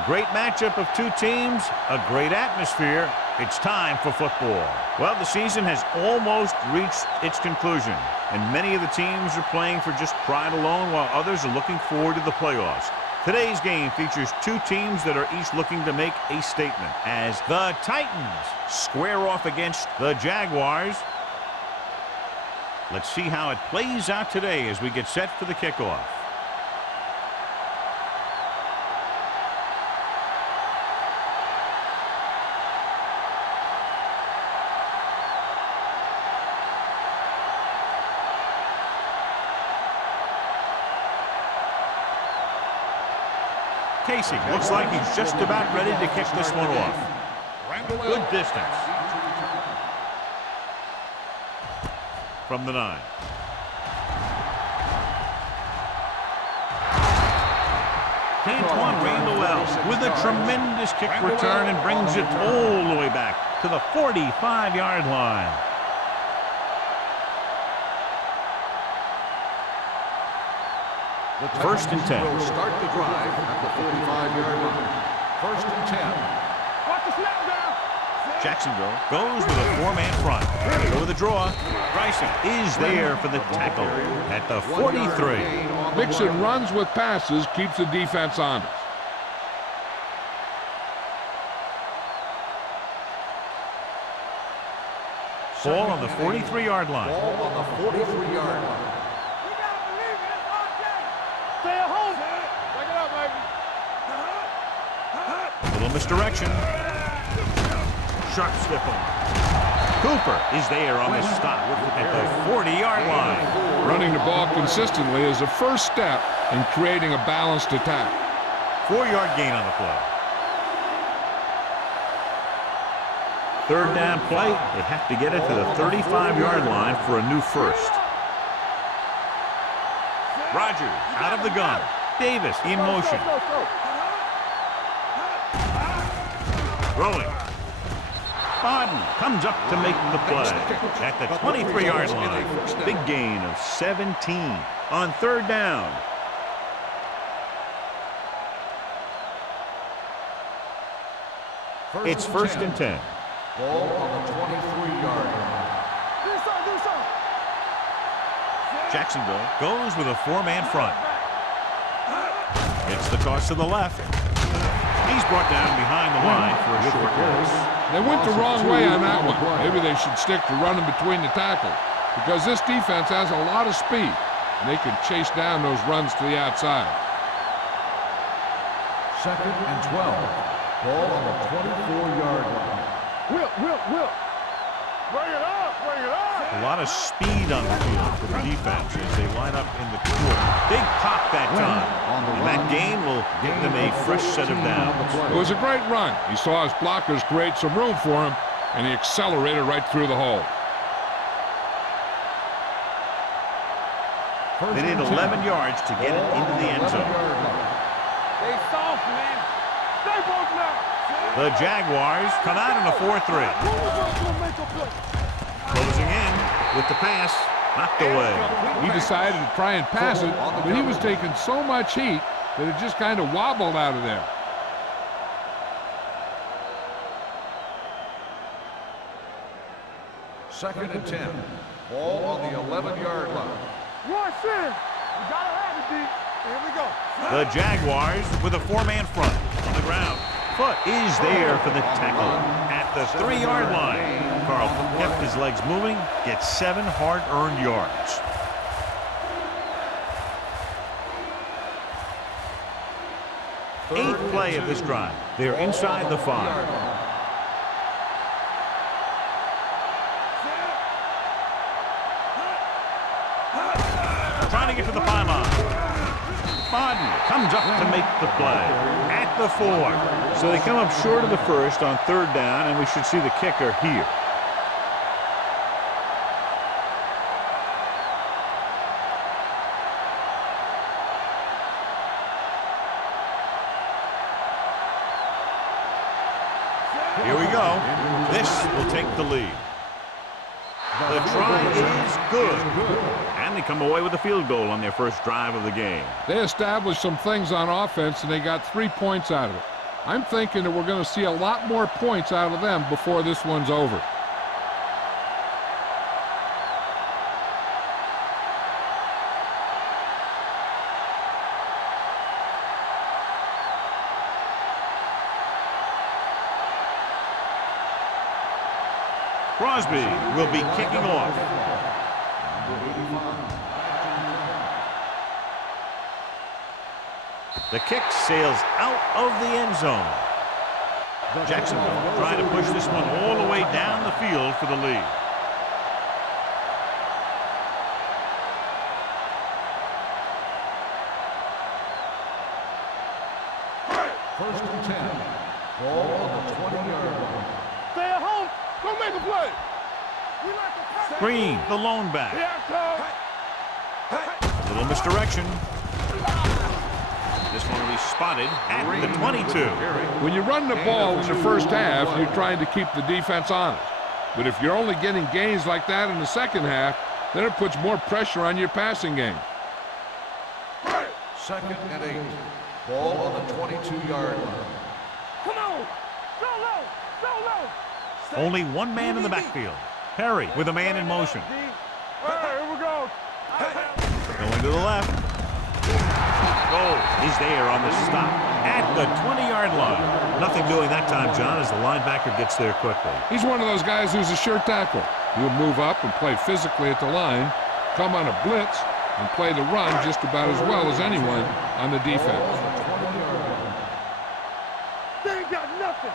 A great matchup of two teams, a great atmosphere. It's time for football. Well, the season has almost reached its conclusion, and many of the teams are playing for just pride alone, while others are looking forward to the playoffs. Today's game features two teams that are each looking to make a statement, as the Titans square off against the Jaguars. Let's see how it plays out today as we get set for the kickoff. Casey looks like he's just about ready to kick this one off. Good distance. From the 9. Antoine Randall with a tremendous kick return and brings it all the way back to the 45-yard line. First and 10. Will start the drive at the 45-yard line. First and 10. Watch the snap down. Jacksonville goes with a four-man front. Go with the draw. Bryson is there for the tackle at the 43. Mixing runs with passes keeps the defense honest. Ball on the 43-yard line. Ball on the 43-yard line. Stay at home. Take it up, baby. Little misdirection. Sharp stiff on. Cooper is there on the stop at the 40-yard line. Running the ball consistently is the first step in creating a balanced attack. 4-yard gain on the play. Third down play. They have to get it to the 35-yard line for a new first. Rodgers out of the gun. Davis in motion. Throwing. Bodden comes up to make the play at the 23-yard line. Big gain of 17 on third down. It's first and 10. Ball on the 23-yard line. Jacksonville goes with a four-man front. It's the toss to the left. He's brought down behind the line for a short pass. They went the wrong way on that one. Maybe they should stick to running between the tackles, because this defense has a lot of speed, and they can chase down those runs to the outside. Second and 12. Ball on the 24-yard line. Will. Bring it up, bring it up. A lot of speed on the field for the defense as they line up in the quarter. Big pop that time. And that gain will give them a fresh set of downs. It was a great run. He saw his blockers create some room for him, and he accelerated right through the hole. They need 11 yards to get it into the end zone. Stay soft, man. Stay both now. The Jaguars come out in a 4-3. Closing in with the pass, knocked away. He decided to try and pass it, but he was taking so much heat that it just kind of wobbled out of there. Second and 10. Ball on the 11-yard line. One center. We gotta have it, D. Here we go. The Jaguars with a four-man front on the ground. Foot is there for the tackle at the 3-yard line. Carlton kept his legs moving, gets 7 hard-earned yards. Eighth play of this drive. They're inside the 5. Trying to get to the pylon. Bodden comes up to make the play at the 4. So they come up short of the first on third down, and we should see the kicker here. Here we go. This will take the lead. The try is good. And they come away with a field goal on their first drive of the game. They established some things on offense, and they got 3 points out of it. I'm thinking that we're going to see a lot more points out of them before this one's over. Crosby will be kicking off. The kick sails out of the end zone. Jacksonville trying to push this one all the way down the field for the lead. First and 10. Ball on the 20-yard line. Stay at home. Go make a play. We like to pass. Green, the lone back. Yeah, Little misdirection. This one will be spotted at the 22. When you run the ball in the first half, you're trying to keep the defense honest. But if you're only getting gains like that in the second half, then it puts more pressure on your passing game. Second and 8. Ball on the 22-yard line. Come on. Go low. Go low. Only one man in the backfield. Perry with a man in motion. All right, here we go. Going to the left. Goal is there on the stop at the 20-yard line. Nothing doing that time, John, as the linebacker gets there quickly. He's one of those guys who's a sure tackle. He'll move up and play physically at the line, come on a blitz, and play the run just about as well as anyone on the defense. They ain't got nothing.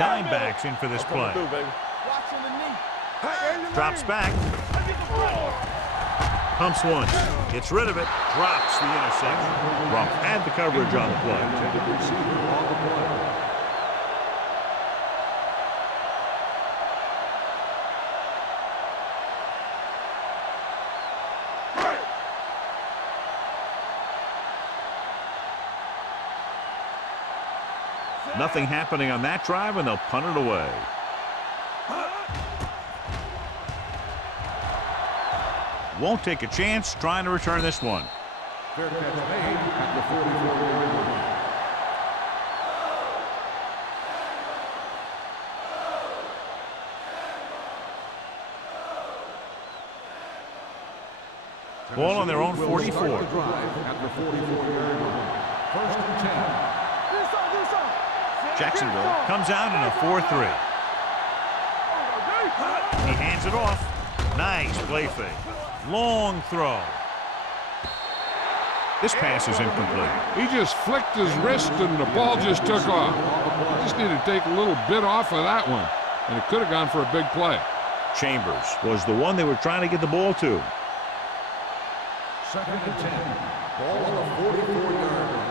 Dimebacks in for this play. Watch on the knee. Drops back. Pumps once. Gets rid of it. Drops the interception. Rumpf had the coverage on the play. Nothing happening on that drive, and they'll punt it away. Won't take a chance trying to return this one. Fair catch made at the 44-yard line. Ball on their own 44. At the 44-yard line. First and 10. Jacksonville comes out in a 4-3. He hands it off. Nice play fake. Long throw. This pass is incomplete. He just flicked his wrist and the ball just took off. Just need to take a little bit off of that one, and it could have gone for a big play. Chambers was the one they were trying to get the ball to. Second and 10. Ball on the 44-yard line.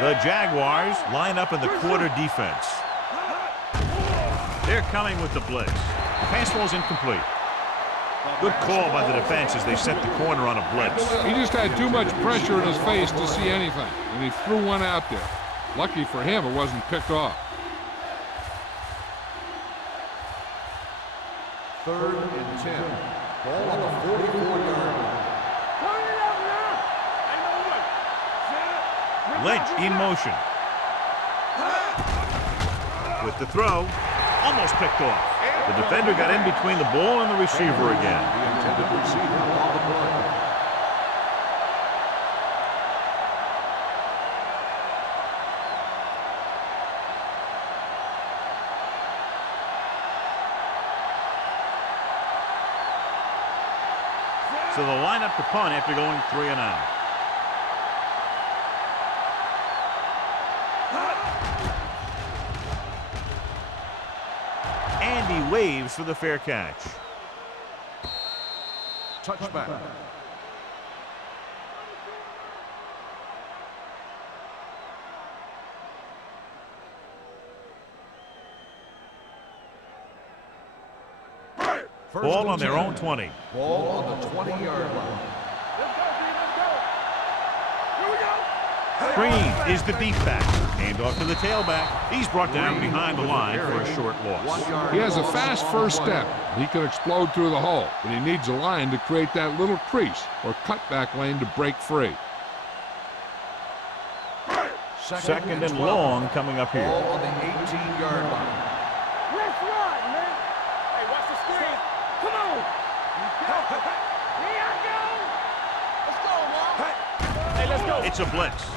The Jaguars line up in the quarter defense. They're coming with the blitz. Pass ball's incomplete. Good call by the defense as they set the corner on a blitz. He just had too much pressure in his face to see anything, and he threw one out there. Lucky for him, it wasn't picked off. Third and 10. Ball on the 44-yard line. Lynch in motion. With the throw, almost picked off. The defender got in between the ball and the receiver again. The intended receiver on the play. So they'll line up to punt after going 3 and out. Andy waves for the fair catch. Touchback. Ball on their own 20. Ball on the 20-yard line. Green is the deep back. Hand off to the tailback. He's brought down behind the line for a short loss. He has a fast first step. He can explode through the hole, but he needs a line to create that little crease or cutback lane to break free. Second and long coming up here. Ball on the 18-yard line. Let's run, man. Hey, watch the screen. Come on. Here I go. Let's go, man. Hey, let's go. It's a blitz.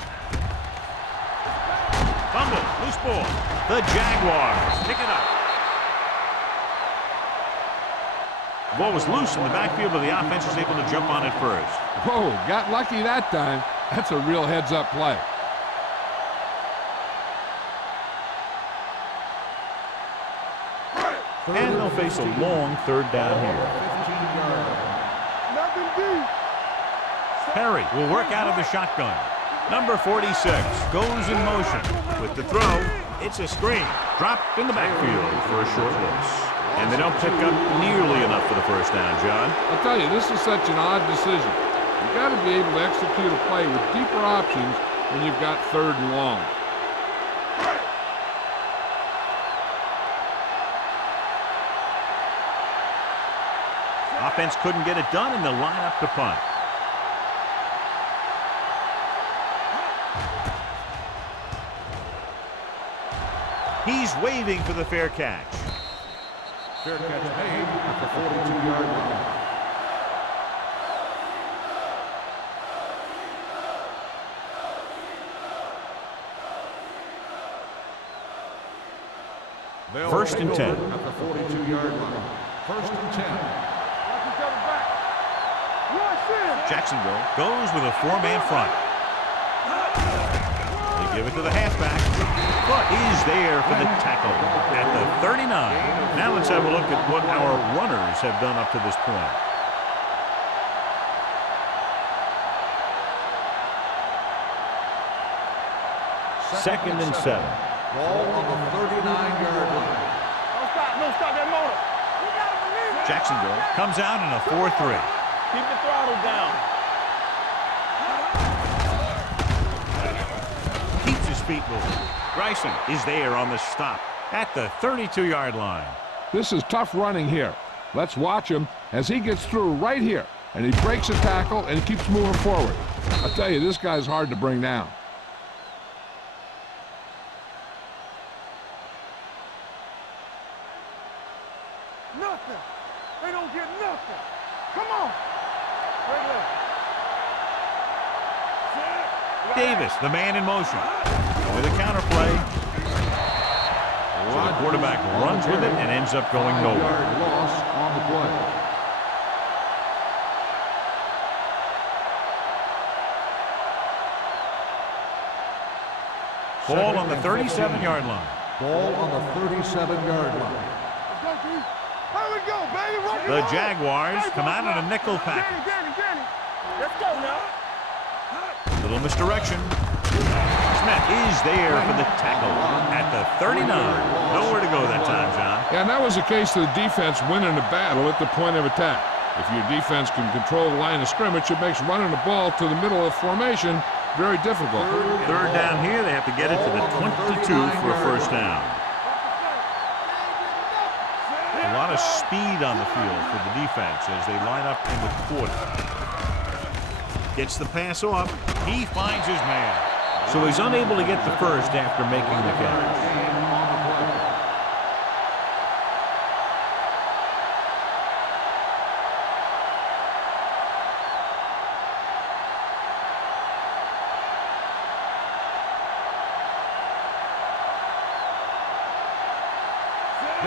Fumble, loose ball. The Jaguars pick it up. The ball was loose in the backfield, but the offense was able to jump on it first. Whoa, got lucky that time. That's a real heads-up play. And they'll face a long third down here. 15-yard line. Nothing deep. Perry will work out of the shotgun. Number 46 goes in motion. With the throw, it's a screen. Dropped in the backfield for a short loss. And they don't pick up nearly enough for the first down, John. I'll tell you, this is such an odd decision. You've got to be able to execute a play with deeper options when you've got third and long. Offense couldn't get it done, and they'll line up to punt. He's waving for the fair catch. Fair catch made at the 42-yard line. First and 10. At the 42-yard line. First and 10. Watch each other back. Rush in. Jacksonville goes with a four-man front. They give it to the halfback, but he's there for the tackle at the 39. Now let's have a look at what our runners have done up to this point. Second and 7. Ball on the 39-yard line. Don't stop that motor. We gotta believe it. Jacksonville comes out in a 4-3. Keep the throttle down. Keeps his feet moving. Bryson is there on the stop at the 32-yard line. This is tough running here. Let's watch him as he gets through right here. And he breaks a tackle and he keeps moving forward. I'll tell you, this guy's hard to bring down. Nothing. They don't get nothing. Come on. Right there. Davis, the man in motion. With a counter play. So the quarterback runs with it and ends up going nowhere. 5-yard loss on the play. Ball on the 37-yard line. Ball on the 37-yard line. Let's go, D. Here we go, baby. Rock and The roll. Jaguars come out in a nickel package. Danny. Let's go now. Little misdirection. Smith is there for the tackle at the 39. Nowhere to go that time, John. Yeah, and that was the case of the defense winning the battle at the point of attack. If your defense can control the line of scrimmage, it makes running the ball to the middle of the formation very difficult. Third down here, they have to get it to the 22 for a first down. A lot of speed on the field for the defense as they line up in the quarter. Gets the pass off. He finds his man. So he's unable to get the first after making the catch.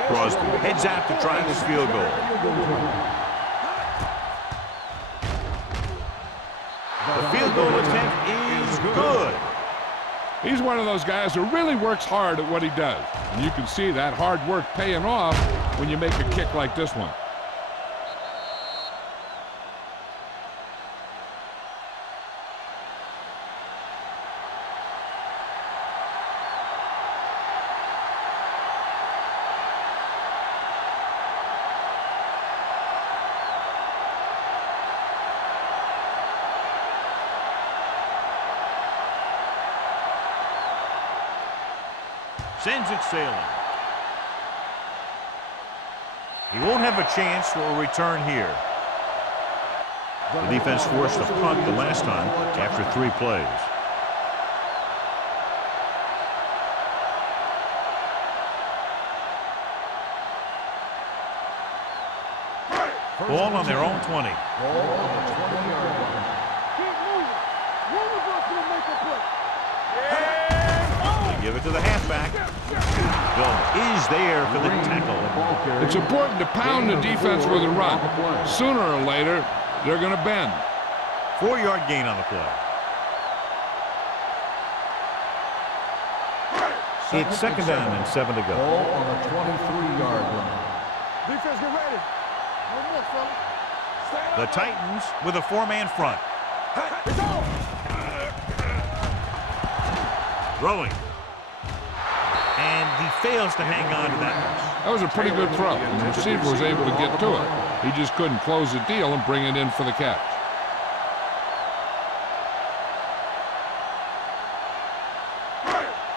Crosby heads out to try this field goal. The field goal attempt is good. He's one of those guys who really works hard at what he does. And you can see that hard work paying off when you make a kick like this one. Sends it sailing. He won't have a chance for a return here. The defense forced a punt the last time after 3 plays. Ball on their own 20. Ball on the 20-yard line. Keep moving. Run the ball to make a play. They give it to the halfback. Bill is there for the tackle. It's important to pound the defense with a run. Sooner or later, they're going to bend. 4-yard gain on the play. It's second down and 7 to go. Ball on the 23-yard line. Defense, get ready. No more, fellas. The Titans with a 4-man front. It's on. Throwing. And he fails to hang on to that. That was a pretty good throw, and the receiver was able to get to it. He just couldn't close the deal and bring it in for the catch.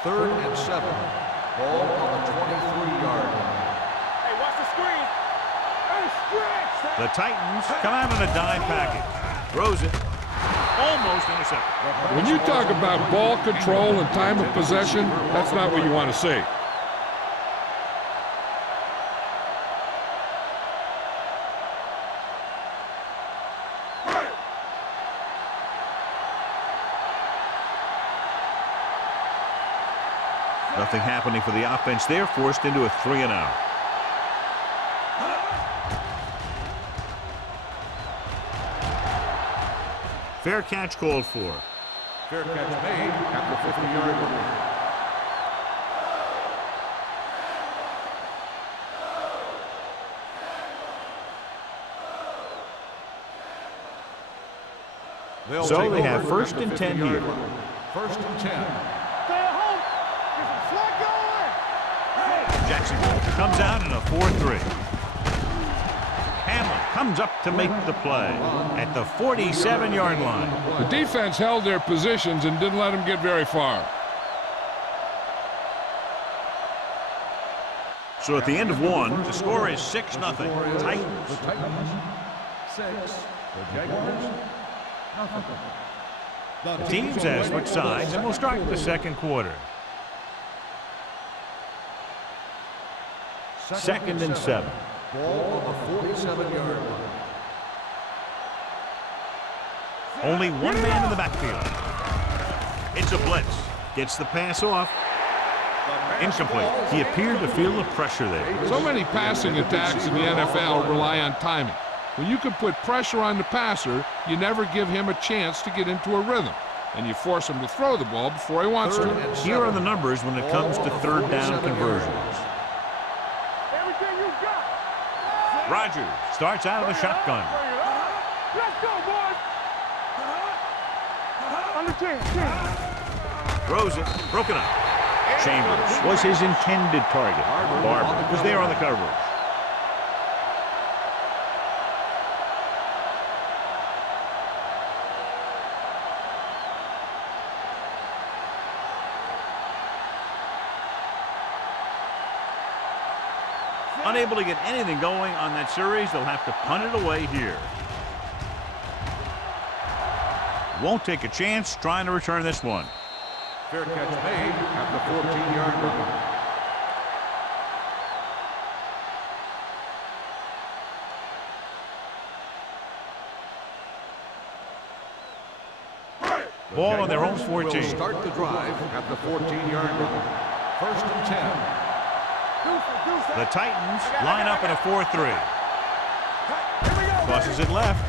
Third and 7. Ball on the 23-yard line. Hey, watch the screen. Hey, stretch. The Titans come out in a dime package. Throws it. Almost intercepted. When you talk about ball control and time of possession, that's not what you want to see. Nothing happening for the offense there, forced into a 3-and-out. Fair catch called for. Fair catch made at the 50-yard line. So they have first and 10 here. First and 10. Stay at home. Get some slack going. Jacksonville comes out in a 4-3. Hamlin comes up to make the play at the 47-yard line. The defense held their positions and didn't let them get very far. So at the end of 1, the score is 6-0. Titans. The Titans 6. The Jaguars nothing. The teams have switched sides, and we'll start the second quarter. Second and 7. Ball on the 47-yard line. Only one man in the backfield. It's a blitz. Gets the pass off. Incomplete. He appeared to feel the pressure there. So many passing attacks in the NFL rely on timing. When you can put pressure on the passer, you never give him a chance to get into a rhythm, and you force him to throw the ball before he wants to. Here are the numbers when it comes to third down conversions. Everything you got. Rodgers starts out of the shotgun. Let's go, boys. Under 10. Throws it. Broken up. Chambers was his intended target. Barber was there on the coverage. Unable to get anything going on that series, they'll have to punt it away here. Won't take a chance trying to return this one. Fair catch made at the 14-yard line. Ball on their own 14. Will start the drive at the 14-yard line. First and 10. The Titans line up in a 4-3. Tosses it left.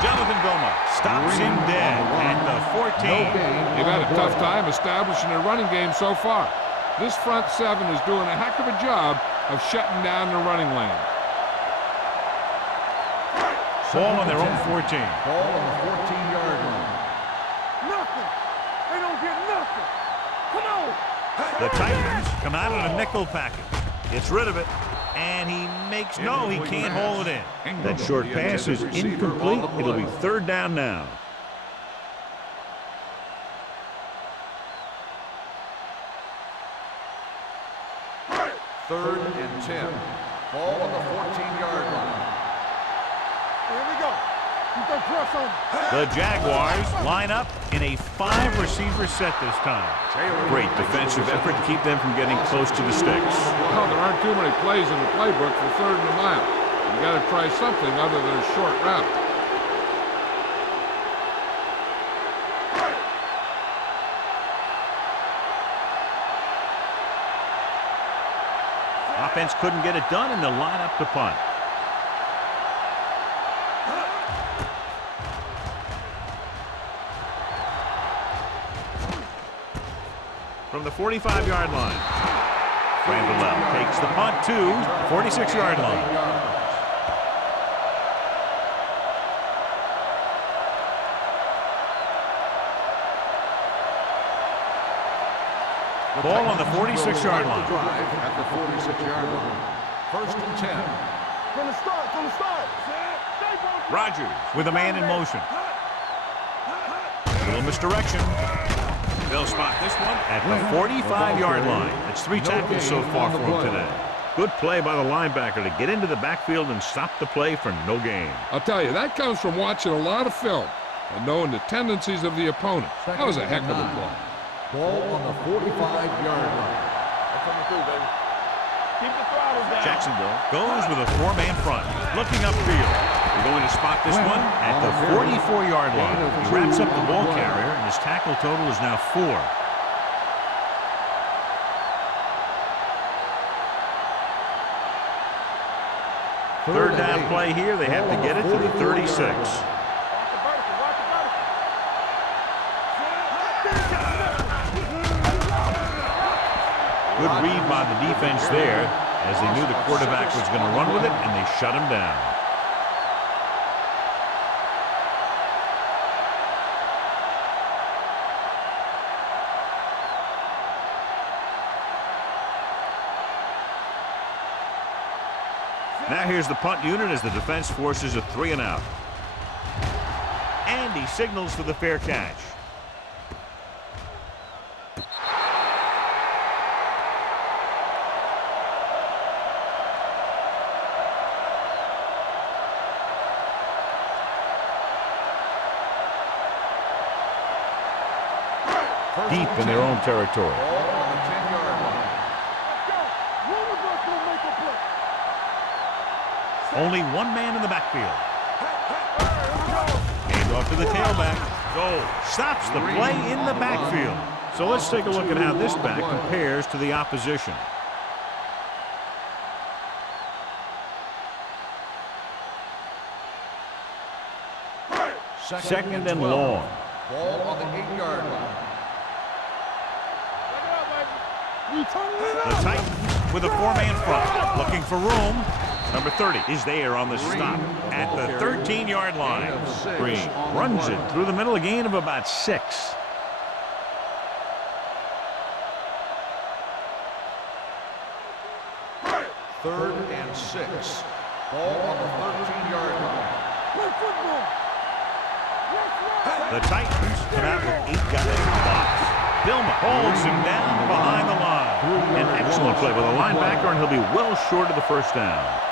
Jonathan Goma stops him dead at the 14. They've had a tough time establishing their running game so far. This front seven is doing a heck of a job of shutting down the running lane. Ball on their own 14. Ball on the 14-yard line. Nothing. They don't get nothing. Come on. The Titans come out in a nickel package. Gets rid of it, and he makes no, he can't hold it in. That short pass is incomplete. It'll be third down now. Third and 10. Ball on the 14-yard line. Here we go. The Jaguars line up in a 5-receiver set this time. Great defensive effort to keep them from getting close to the sticks. Well, there aren't too many plays in the playbook for 3rd and a mile. You got to try something other than a short route. Offense couldn't get it done, and they'll line up to punt. From the 45-yard line, Randall takes the punt to the 46-yard line. Ball on the 46-yard line. At the 46-yard line. 1st and 10. From the start. Rodgers with a man in motion. A little misdirection. They'll spot this one at the 45-yard line. It's 3 tackles so far for him today. Good play by the linebacker to get into the backfield and stop the play for no gain. I'll tell you, that comes from watching a lot of film and knowing the tendencies of the opponent. That was a heck of a play. Ball on the 45-yard line. Coming through, baby. Keep the throttles down. Jacksonville goes with a 4-man front. Looking upfield. They're going to spot this one at the 44-yard line. He wraps up the ball carrier, and his tackle total is now 4. Third down play here. They have to get it to the 36. Good read by the defense there, as they knew the quarterback was going to run with it, and they shut him down. Now here's the punt unit as the defense forces a 3-and-out. And he signals for the fair catch. Deep in their own territory. Ball on the 10-yard line. Only one man in the backfield. Hand off to the tailback. Goal. Stops the play in the backfield. So let's take a look at how this back compares to the opposition. Second and long. Ball on the 8-yard line. The Titans with a 4-man front. Looking for room. Number 30 is there on the stop at the 13-yard line. Green runs it through the middle, a gain of about 6. Third and 6. Ball on the 13-yard line. The Titans come out with 8 guys in the box. Dillman holds him down behind the line. An excellent play by the linebacker, and he'll be well short of the first down.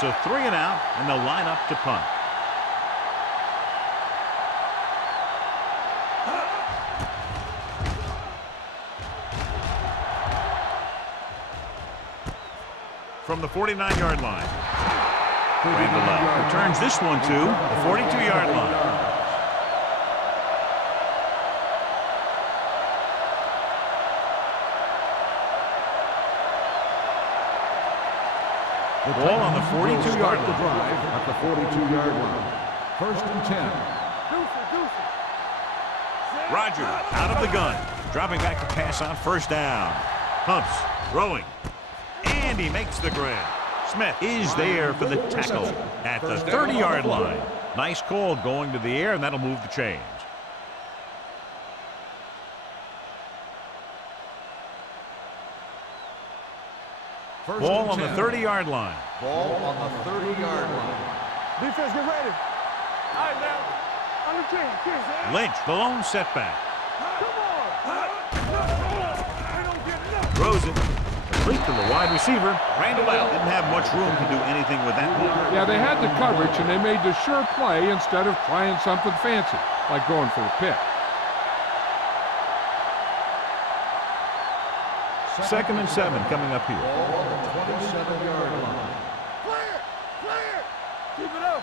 So 3-and-out, and they'll line up to punt. From the 49-yard line. Randall returns this one to the 42-yard line. The ball on the 42-yard line. At the 42-yard line. 1st and 10. Rodgers out of the gun. Dropping back to pass on 1st down. Pumps, throwing. And he makes the grab. Smith is there for the tackle at the 30-yard line. Nice call going to the air, and that'll move the chains. Ball on the 30-yard line. Ball on the 30-yard line. Defense, get ready. All right, now. Lynch, the lone setback. Come on. They don't get nothing. Throws it. Complete to the wide receiver. Randall didn't have much room to do anything with that one. Yeah, they had the coverage, and they made the sure play instead of trying something fancy, like going for the pick. 2nd and 7 coming up here. Ball on the 27-yard line. Clear. Keep it up.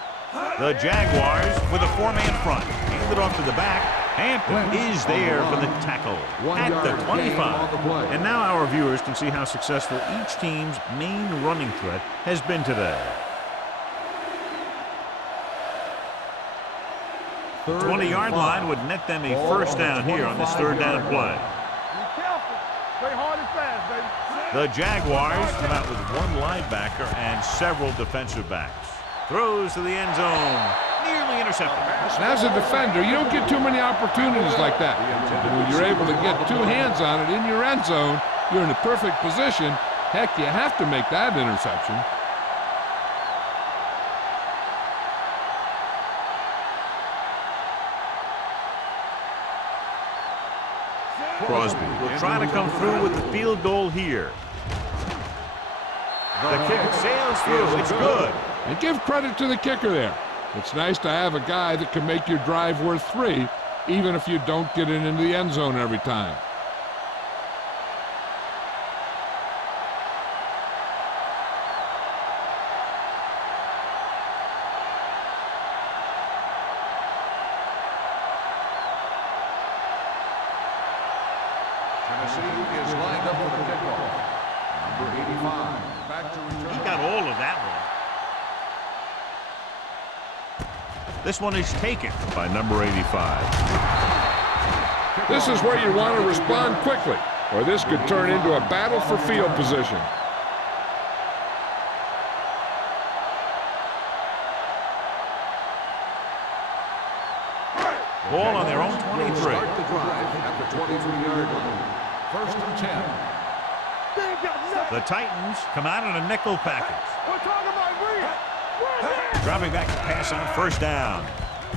The Jaguars with a 4-man front. Handed off to the back. Hampton is there for the tackle at the 25. And now our viewers can see how successful each team's main running threat has been today. The 20-yard line would net them a first down here on this 3rd down play. Be careful. Play hard and fast, baby. The Jaguars come out with 1 linebacker and several defensive backs. Throws to the end zone. Nearly intercepted. And as a defender, you don't get too many opportunities like that. And when you're able to get 2 hands on it in your end zone, you're in a perfect position. Heck, you have to make that interception. Crosby will try to come through with the field goal here. The kick sails through. It's good. And give credit to the kicker there. It's nice to have a guy that can make your drive worth 3, even if you don't get it into the end zone every time. Tennessee is lined up for the kickoff. Number 85, back to return. He got all of that one. This one is taken by number 85. This is where you want to respond quickly, or this could turn into a battle for field position. Ball on their own 23. Start the drive at the 23-yard line. 1st and 10. They ain't got nothing. The Titans come out in a nickel package. We're talking about Reed. Where's that? Dropping back to pass on 1st down.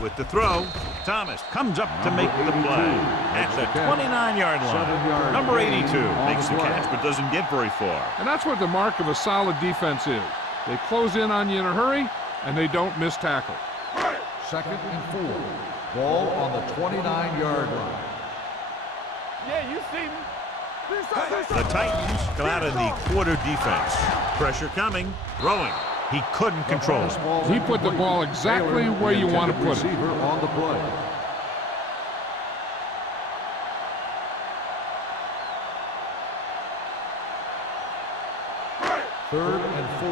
With the throw, Thomas comes up to make the play at the 29-yard line. Number 82 makes the catch but doesn't get very far. And that's what the mark of a solid defense is. They close in on you in a hurry, and they don't miss tackle. 2nd and 4. Ball on the 29-yard line. Yeah, you see me. The Titans come out in the quarter defense. Pressure coming, throwing. He couldn't control it. He put the ball exactly where you want to put it. Receiver on the play. Third and 4.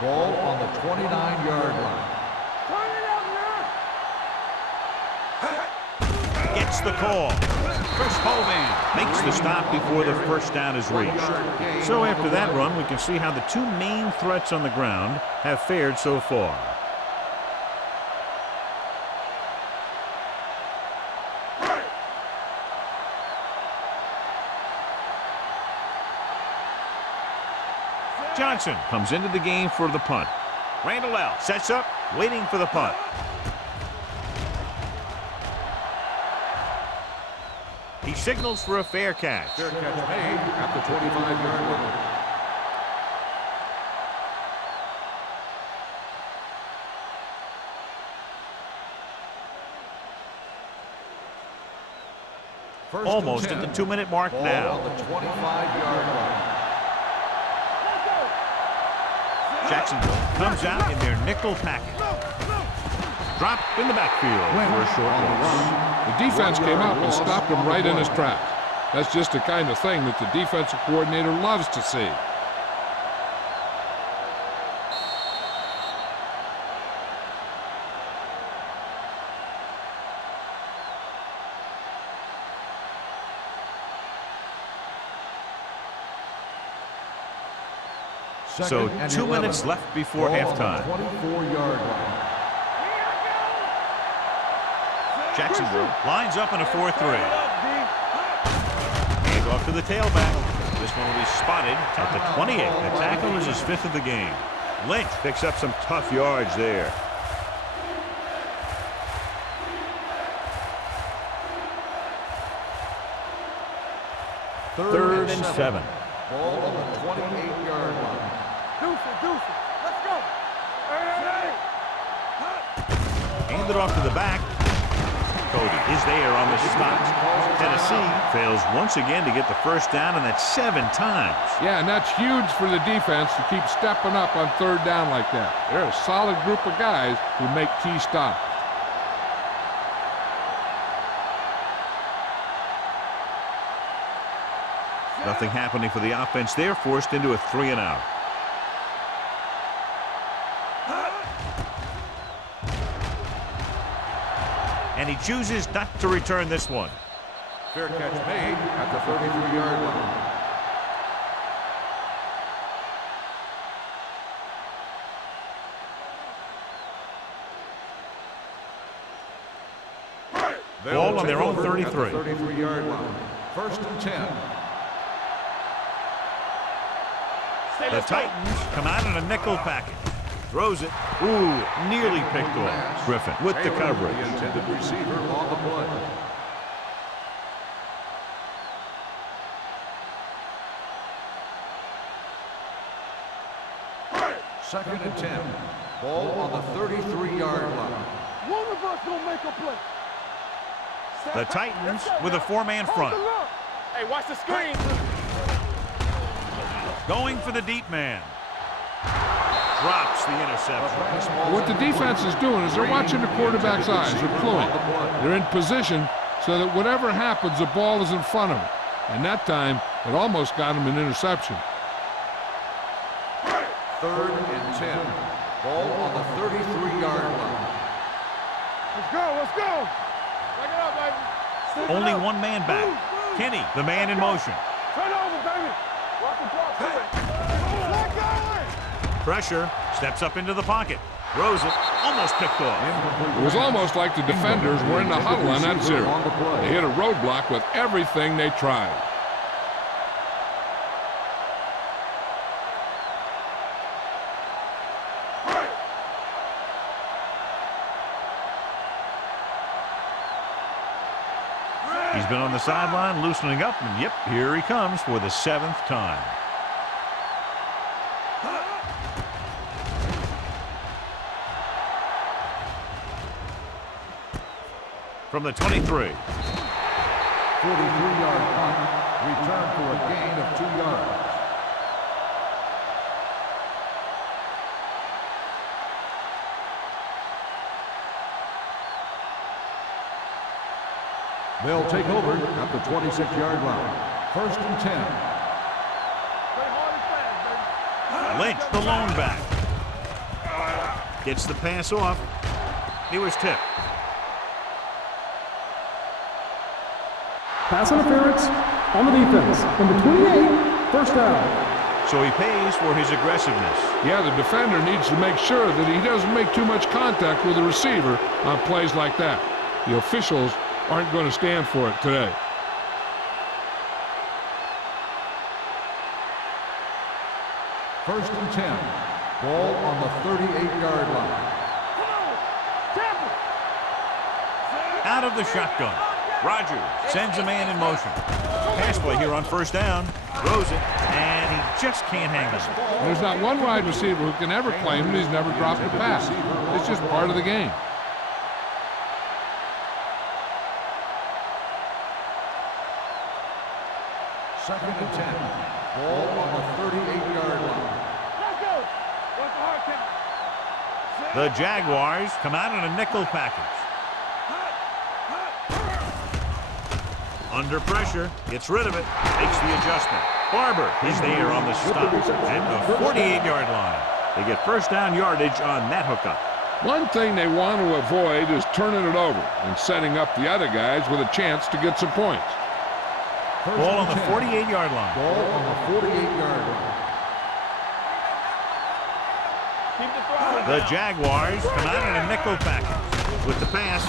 Ball on the 29-yard line. Turn it up now. Gets the call. Chris Hovan makes the stop before the first down is reached. So after that run, we can see how the 2 main threats on the ground have fared so far. Johnson comes into the game for the punt. Randall sets up, waiting for the punt. He signals for a fair catch. Fair catch made at the 25-yard line. Almost at the 2-minute mark Ball now. on the 25-yard line. Jacksonville comes out in their nickel package. Dropped in the backfield for a short loss. The defense came up and stopped him right in his tracks. That's just the kind of thing that the defensive coordinator loves to see. So 2 minutes left before halftime. 24-yard line. Jacksonville lines up in a 4-3. Hand off to the tailback. This one will be spotted at the 28. The tackle is his 5th of the game. Lynch picks up some tough yards there. Third and 7. Ball on the 28-yard line. Deuce it. Let's go. Hey. Hand it off to the back. Cody is there on the stop. Tennessee fails once again to get the first down, and that's 7 times. Yeah, and that's huge for the defense to keep stepping up on third down like that. They're a solid group of guys who make key stops. Nothing happening for the offense there, forced into a 3-and-out. And he chooses not to return this one. Fair catch made at the 33-yard line. Ball on their own 33. 33-yard line. First and 10. The Titans come out in a nickel package. Throws it. Ooh, nearly picked off. Griffin with the coverage. The intended receiver on the play. Second and 10. Ball on the 33-yard line. One of us gonna make a play. The Titans with a 4-man front. Hey, watch the screen. Going for the deep man. Drops the interception. What the defense is doing is they're watching the quarterback's eyes. They're cluing. They're in position so that whatever happens, the ball is in front of them. And that time, it almost got him an interception. Third and 10. Ball on the 33-yard line. Let's go. Back it up, baby. Stick it Only up. one man back. Kenny, the man in motion. Turn over, baby. Watch the clock. Let go. Pressure. Steps up into the pocket. Throws it. Almost picked off. It was almost like the defenders were in the huddle on that zero. They hit a roadblock with everything they tried. He's been on the sideline, loosening up, and yep, here he comes for the 7th time. From the 23. 43-yard punt. Return for a gain of 2 yards. They'll take over at the 26-yard line. First and 10. Play hard and fast, baby. Lynch, the lone back. Gets the pass off. He was tipped. Pass interference on the defense. Number 28, first down. So he pays for his aggressiveness. Yeah, the defender needs to make sure that he doesn't make too much contact with the receiver on plays like that. The officials aren't going to stand for it today. First and 10. Ball on the 38-yard line. Out of the shotgun. Rogers sends a man in motion. Pass play here on first down. Throws it, and he just can't hang it. There's not one wide receiver who can ever claim that he's never dropped a pass. It's just part of the game. Second and 10. Ball on the 38-yard line. Let's go. What's the hard count? The Jaguars come out in a nickel package. Under pressure, gets rid of it, makes the adjustment. Barber is there on the stop at the 48-yard line. They get first down yardage on that hookup. One thing they want to avoid is turning it over and setting up the other guys with a chance to get some points. First Ball on and the 10. 48-yard line. Ball on the 48-yard line. Keep the throttle The down. Jaguars come out in a nickel package with the pass.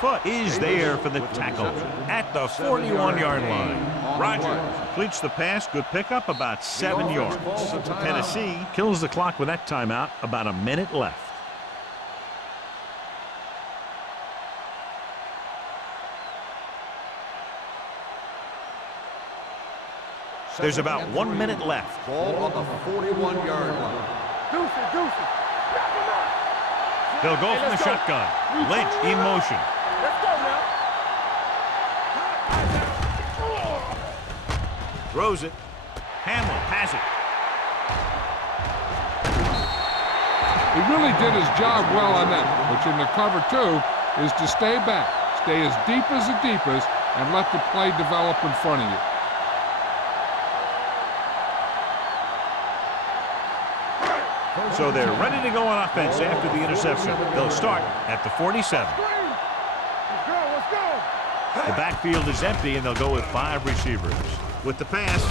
Foot is there for the tackle at the 41-yard line. Rogers completes the pass. Good pickup, about 7 yards. Tennessee kills the clock with that timeout. About a minute left. There's about 1 minute left. Ball on the 41-yard line. Deucey. Wrap him up. They'll go from the shotgun. Lynch in motion. Let's go now. Throws it. Hamlin has it. He really did his job well on that, which in the cover two is to stay back, stay as deep as the deepest, and let the play develop in front of you. So they're ready to go on offense after the interception. They'll start at the 47. Let's go. The backfield is empty, and they'll go with 5 receivers. With the pass,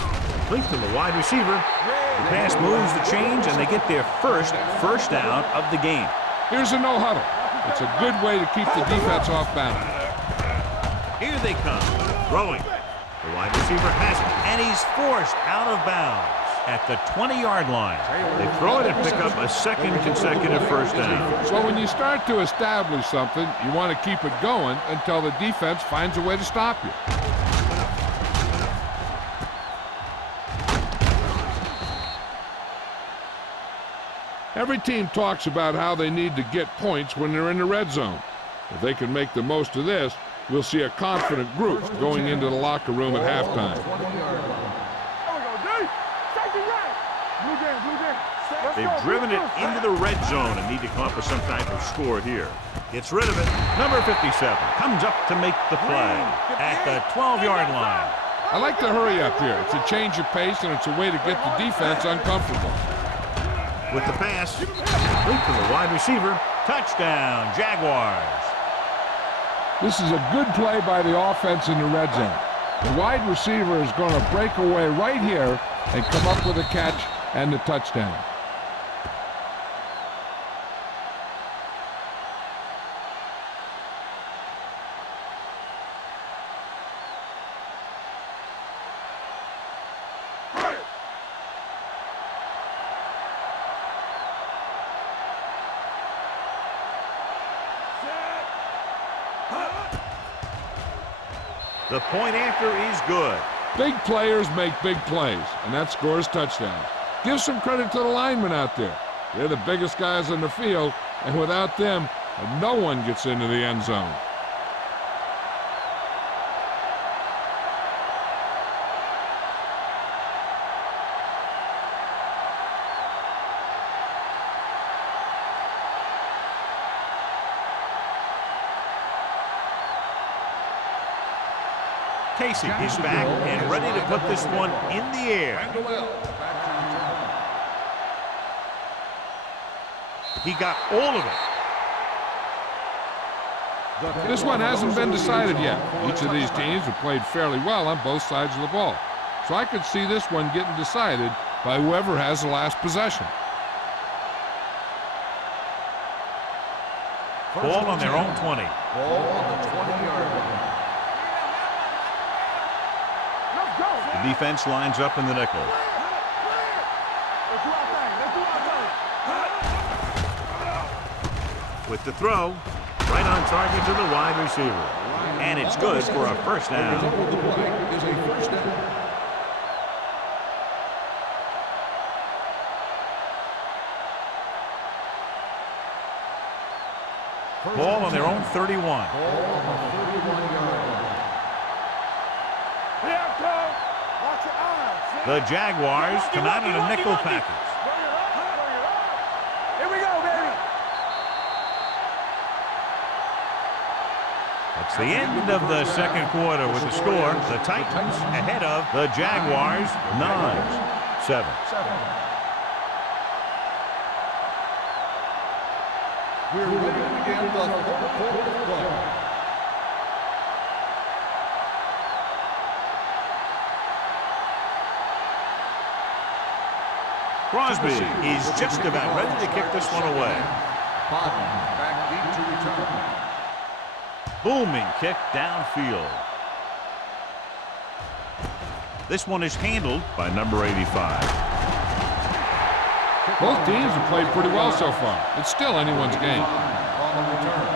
complete to the wide receiver. The pass moves the chains, and they get their first down of the game. Here's a no huddle. It's a good way to keep the defense off balance. Here they come, throwing. The wide receiver has it, and he's forced out of bounds at the 20-yard line. They throw it and pick up a second consecutive first down. So when you start to establish something, you want to keep it going until the defense finds a way to stop you. Every team talks about how they need to get points when they're in the red zone. If they can make the most of this, we'll see a confident group going into the locker room at halftime. They've driven it into the red zone and need to come up with some type of score here. Gets rid of it. Number 57 comes up to make the play at the 12-yard line. I like to hurry up here. It's a change of pace, and it's a way to get the defense uncomfortable. With the pass, complete to the wide receiver. Touchdown, Jaguars. This is a good play by the offense in the red zone. The wide receiver is going to break away right here and come up with a catch and the touchdown. The point after is good. Big players make big plays, and that scores touchdowns. Give some credit to the linemen out there. They're the biggest guys on the field, and without them, no one gets into the end zone. Casey is back and ready to put this one in the air. He got all of it. This one hasn't been decided yet. Each of these teams have played fairly well on both sides of the ball. So I could see this one getting decided by whoever has the last possession. Ball on their own 20. Ball on the 20-yard line. The defense lines up in the nickel. With the throw, right on target to the wide receiver. And it's good for a first down. The play is a first down. Ball on their own 31. Ball on the 31-yard line. The Jaguars come out in a nickel package. Here we go, baby. It's the end of the second quarter with the score. The Titans ahead of the Jaguars 9-7. We're ready to begin the third quarter of play. Crosby is just about ready to kick this one away. Bodden back deep to return. Booming kick downfield. This one is handled by number 85. Both teams have played pretty well so far. It's still anyone's game. On the return.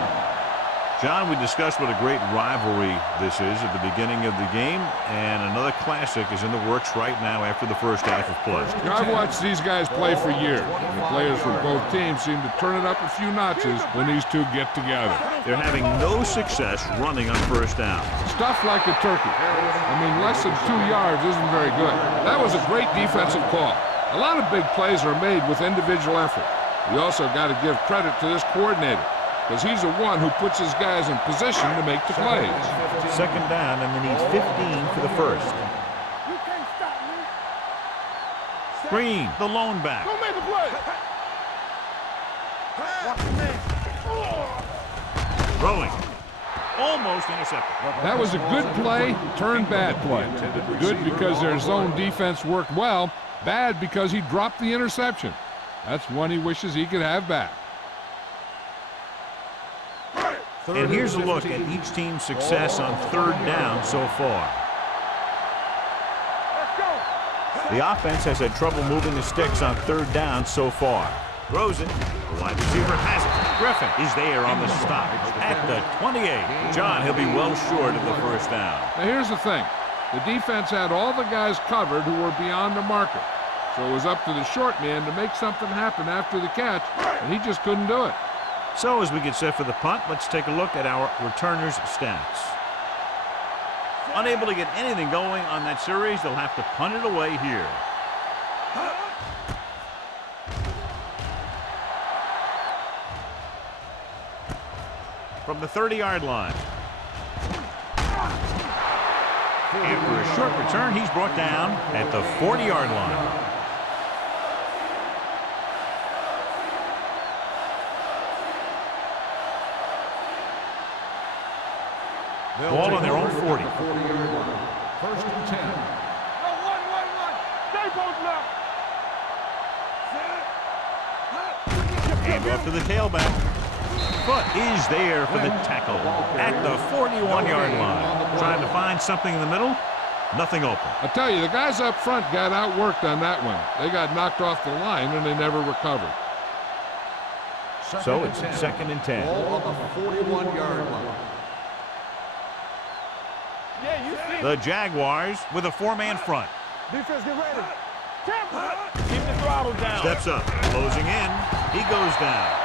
John, we discussed what a great rivalry this is at the beginning of the game, and another classic is in the works right now after the first half of play. I've watched these guys play for years, and the players from both teams seem to turn it up a few notches when these two get together. They're having no success running on first down. Stuff like a turkey. I mean, less than 2 yards isn't very good. That was a great defensive call. A lot of big plays are made with individual effort. We also got to give credit to this coordinator, because he's the one who puts his guys in position to make the plays. Second down, and they need 15 for the first. You can't stop me. Green, the lone back. Go make a play. Watch the man. Throwing. Almost intercepted. That was a good play, turned bad play. Good because their zone defense worked well, bad because he dropped the interception. That's one he wishes he could have back. And here's a look at each team's success on third down so far. Let's go. The offense has had trouble moving the sticks on third down so far. Throws it. The wide receiver has it. Griffin is there on the stop at the 28. John, he'll be well short of the first down. Now here's the thing. The defense had all the guys covered who were beyond the marker. So it was up to the short man to make something happen after the catch, and he just couldn't do it. So as we get set for the punt, let's take a look at our returners' stats. Unable to get anything going on that series, they'll have to punt it away here. From the 30-yard line. After a short return, he's brought down at the 40-yard line. Ball on their own 40. 40-yard line. First and 10. No, one. Stay both now. Hand off to the tailback. Foot is there for the tackle at the 41-yard line. Trying to find something in the middle. Nothing open. I tell you, the guys up front got outworked on that one. They got knocked off the line, and they never recovered. So it's second and 10. Ball on the 41-yard line. Yeah, you see. The Jaguars with a four-man front. Defense, get ready. Keep the throttle down. Steps up, closing in. He goes down.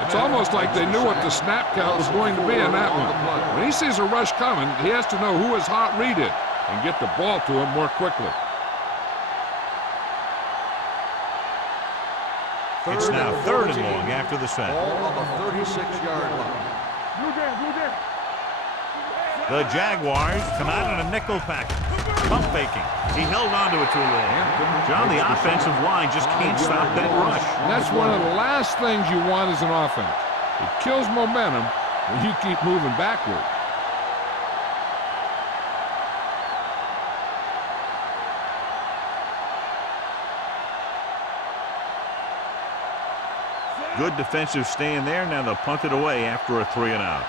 It's almost like they knew what the snap count was going to be in that one. When he sees a rush coming, he has to know who his hot read is and get the ball to him more quickly. It's now third and long after the snap. Ball on the 36-yard line. Blue down. The Jaguars come out in a nickel package. Pump faking. He held on to it too long. John, the offensive line just can't stop that rush. And that's one of the last things you want as an offense. It kills momentum when you keep moving backward. Good defensive stand there. Now they'll punt it away after a 3-and-out.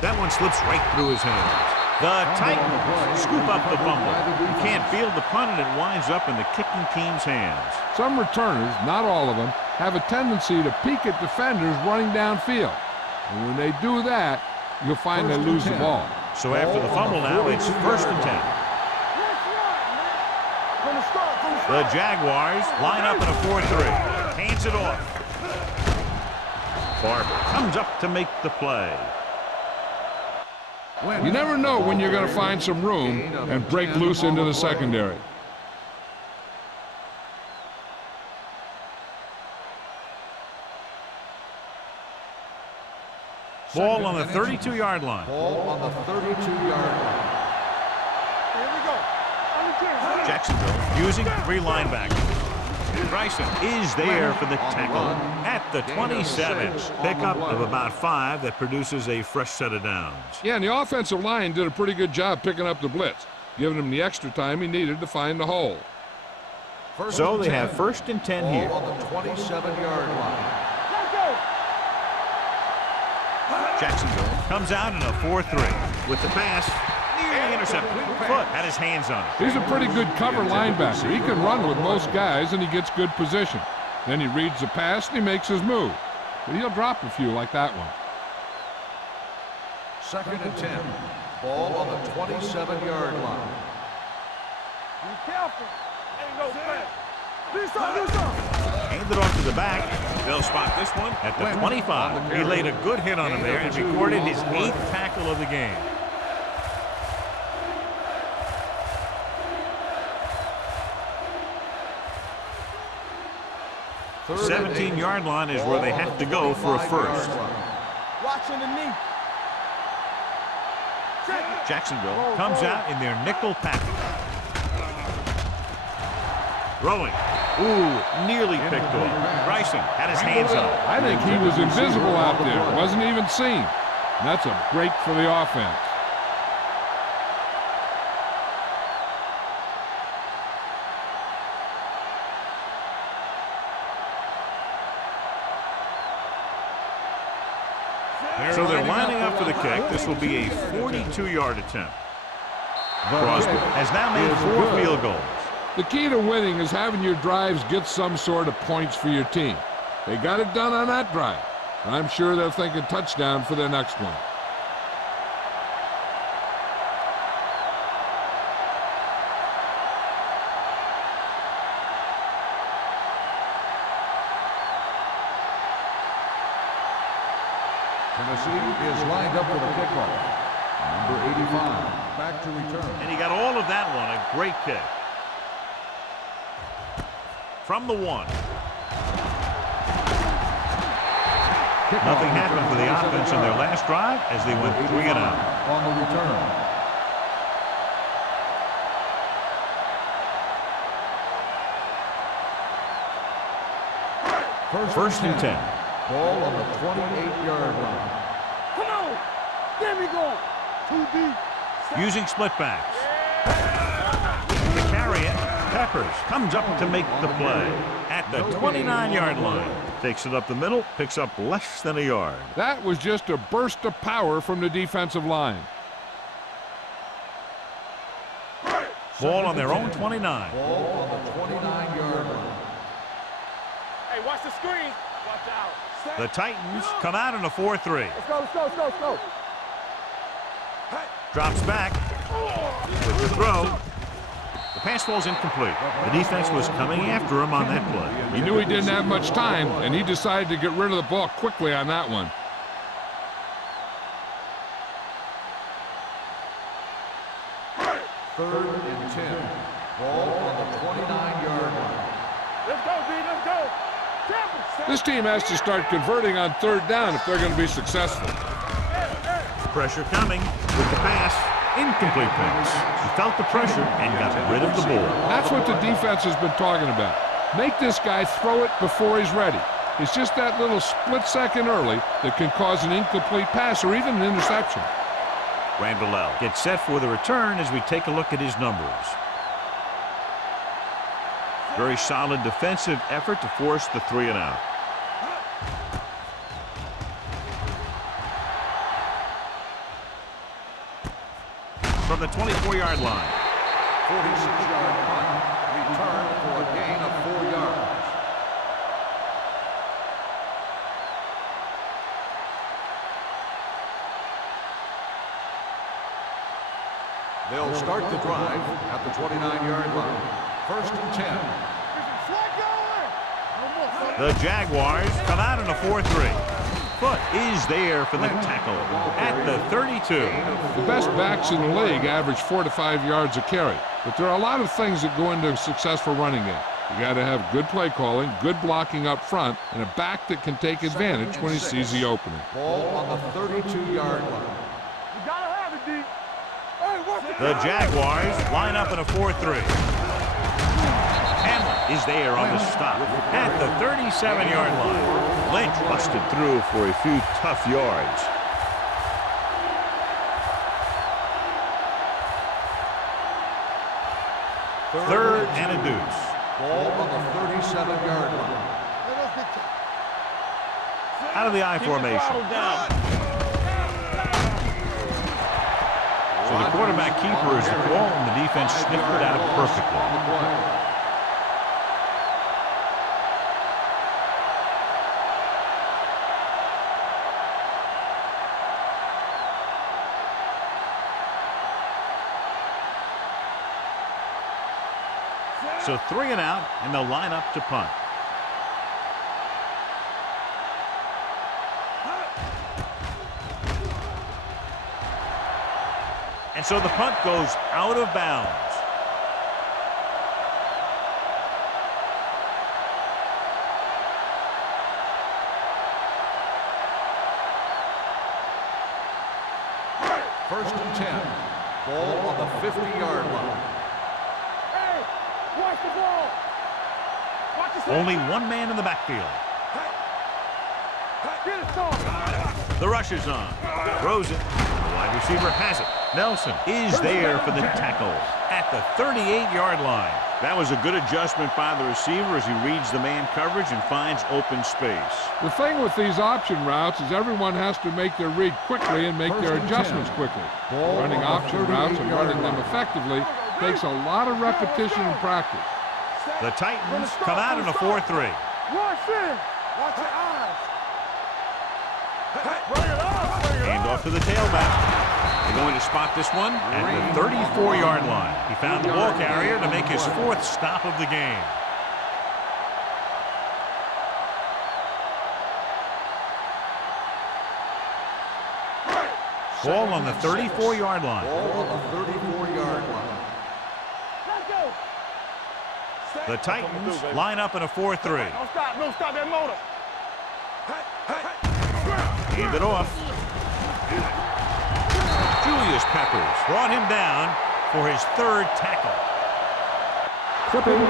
That one slips right through his hands. The Titans scoop up the fumble. You can't field the punt, and it winds up in the kicking team's hands. Some returners, not all of them, have a tendency to peek at defenders running downfield. And when they do that, you'll find they lose the ball. So after the fumble now, it's first and 10. The Jaguars line up in a 4-3. Hands it off. Barber comes up to make the play. You never know when you're going to find some room and break loose into the secondary. Ball on the 32-yard line. Ball on the 32-yard line. Here we go. Jacksonville using three linebackers. Bryson is there for the tackle at the 27. Pickup of about 5 that produces a fresh set of downs. Yeah, and the offensive line did a pretty good job picking up the blitz, giving him the extra time he needed to find the hole. So they have first and 10 here. Ball on the 27-yard line. Let's go. Jacksonville comes out in a 4-3 with the pass. Nearly intercepted. Foot had his hands on it. He's a pretty good cover linebacker. He can run with most guys, and he gets good position. Then he reads the pass, and he makes his move. But he'll drop a few like that one. 2nd and 10. Ball on the 27-yard line. Be careful. Ain't no fence. This up. Handed off to the back. They'll spot this one at the 25. He laid a good hit on him there and recorded his 8th tackle of the game. 17-yard line is where they have to go for a first. Watching the knee. Jacksonville comes out in their nickel package. Throwing. Ooh, nearly picked off. Bryson had his hands up. I think he was invisible out there. Wasn't even seen. And that's a break for the offense. So they're lining up for the kick. This will be a 42-yard attempt. Crosby has now made 4 field goals. The key to winning is having your drives get some sort of points for your team. They got it done on that drive. I'm sure they're thinking touchdown for their next one. Tennessee is lined up for the kickoff. Number 85, back to return. And he got all of that one. A great kick. From the 1. Nothing happened for the offense in their last drive as they went 3 and out. On the return. First and 10. Ball on the 28-yard line. Come on. There we go. 2 deep. Using split backs. To carry it, Peppers comes up to make the play at the 29-yard line. Takes it up the middle, picks up less than a yard. That was just a burst of power from the defensive line. Ball on their own 29. Ball on the 29-yard line. Hey, watch the screen. Watch out. The Titans come out in a 4-3. Let's go. Drops back with the throw. The pass falls incomplete. The defense was coming after him on that play. He knew he didn't have much time, and he decided to get rid of the ball quickly on that one. Third and 10. Ball on the 29-yard line. Let's go, D. Let's go. This team has to start converting on 3rd down if they're going to be successful. Pressure coming with the pass. Incomplete pass. He felt the pressure and got rid of the ball. That's what the defense has been talking about. Make this guy throw it before he's ready. It's just that little split second early that can cause an incomplete pass or even an interception. Randall gets set for the return as we take a look at his numbers. Very solid defensive effort to force the 3 and out. From the 24-yard line. 46-yard punt. Return for a gain of 4 yards. They'll start the drive at the 29-yard line. First and 10. The Jaguars come out in a 4-3. Foot is there for the tackle at the 32. The best backs in the league average 4 to 5 yards a carry. But there are a lot of things that go into a successful running game. You got to have good play calling, good blocking up front, and a back that can take advantage when he sees the opening. Ball on the 32-yard line. You gotta have it, D. The Jaguars line up in a 4-3. Hamler is there on the stop at the 37-yard line. Lynch busted through for a few tough yards. Third and a deuce. Ball on the 37-yard line. Out of the I formation. So the quarterback keeper is the call, and the defense sniffed it out perfectly. So 3 and out, and they'll line up to punt. And so the punt goes out of bounds. First and 10. Ball on the 50-yard line. Hey, watch the ball. Watch the Only one man in the backfield. Get it started. The rush is on. Throws it. The wide receiver has it. Nelson is there for the tackle at the 38-yard line. That was a good adjustment by the receiver as he reads the man coverage and finds open space. The thing with these option routes is everyone has to make their read quickly and make their adjustments quickly. Running option routes and running them effectively takes a lot of repetition and practice. The Titans come out in a 4-3. Rush in. Watch your eyes. Bring it up. Bring it Hand up. off to the tailback. They're going to spot this one at the 34-yard line. He found the ball carrier to make his 4th stop of the game. Ball on the 34-yard line. Ball on the 34-yard line. Let's go. The Titans line up in a 4-3. Don't stop that motor. Hand it off. Julius Peppers brought him down for his 3rd tackle. Clipping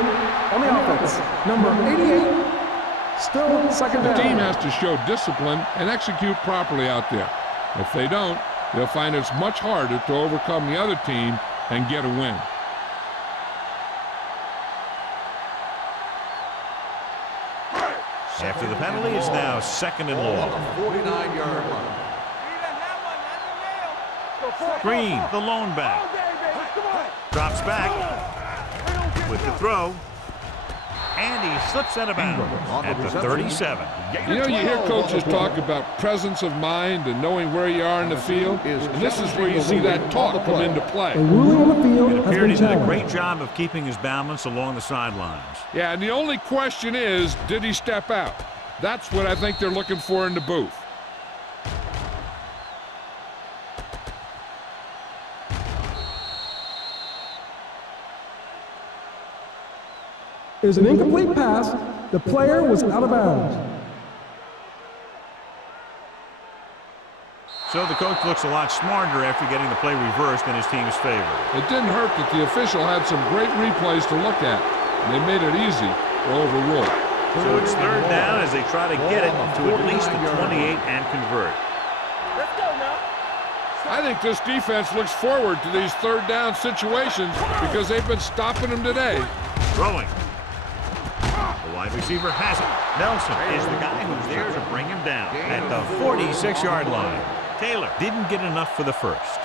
on the offense. Number 88. Still second The down. team has to show discipline and execute properly out there. If they don't, they'll find it's much harder to overcome the other team and get a win. After the penalty, it's now 2nd and Ball long. on the 49-yard line. Green, the lone back, drops back with the throw, and he slips out of bounds at the 37. You know, you hear coaches talk about presence of mind and knowing where you are in the field, and this is where you see that talk come into play. A ruling on the field It has appeared been he did a challenged. great job of keeping his balance along the sidelines. Yeah, and the only question is, did he step out? That's what I think they're looking for in the booth. It was an incomplete pass. The player was out of bounds. So the coach looks a lot smarter after getting the play reversed in his team's favor. It didn't hurt that the official had some great replays to look at, and they made it easy to overrule. So it's 3rd down as they try to get it to at least the 28 and convert. Let's go now. I think this defense looks forward to these 3rd down situations because they've been stopping them today. Throwing. The wide receiver has it. Nelson is the guy who's there to bring him down at the 46-yard line. Taylor didn't get enough for the 1st.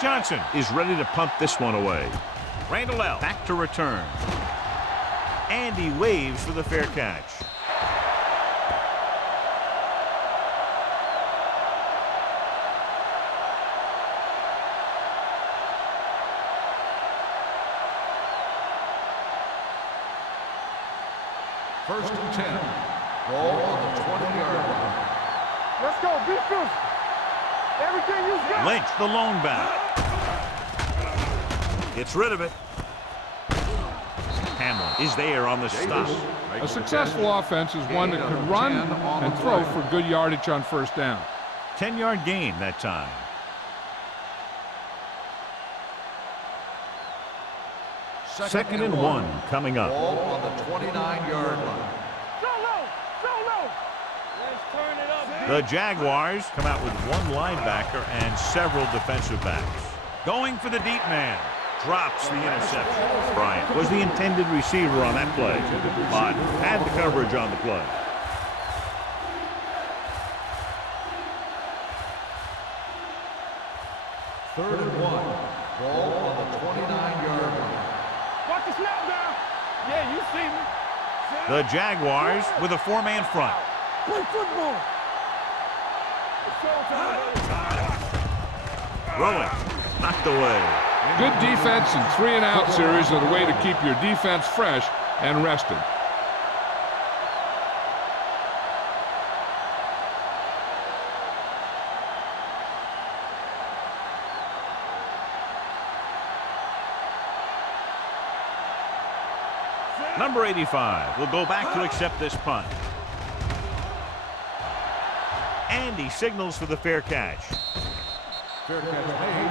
Johnson is ready to punt this one away. Randall L. back to return. And he waves for the fair catch. First and 10. Ball on the 20-yard line. Let's go. Be physical. Everything you got. Lynch, the lone back. Gets rid of it. Hamlin is there on the stop. A successful offense is one that can run and throw for good yardage on 1st down. 10-yard gain that time. Second and 1 coming up. Ball on the 29-yard line. Solo. Solo. Let's turn it up. The Jaguars come out with 1 linebacker and several defensive backs. Going for the deep man. drops the interception. Bryant was the intended receiver on that play, but had the coverage on the play. Third and 1. Ball on the 29-yard line. Watch the snap now. Yeah, you see me. The Jaguars with a 4-man front. Play football. Throwing. Knocked away. Good defense and 3-and-out series are the way to keep your defense fresh and rested. Number 85 will go back to accept this punt. And he signals for the fair catch. Fair catch made.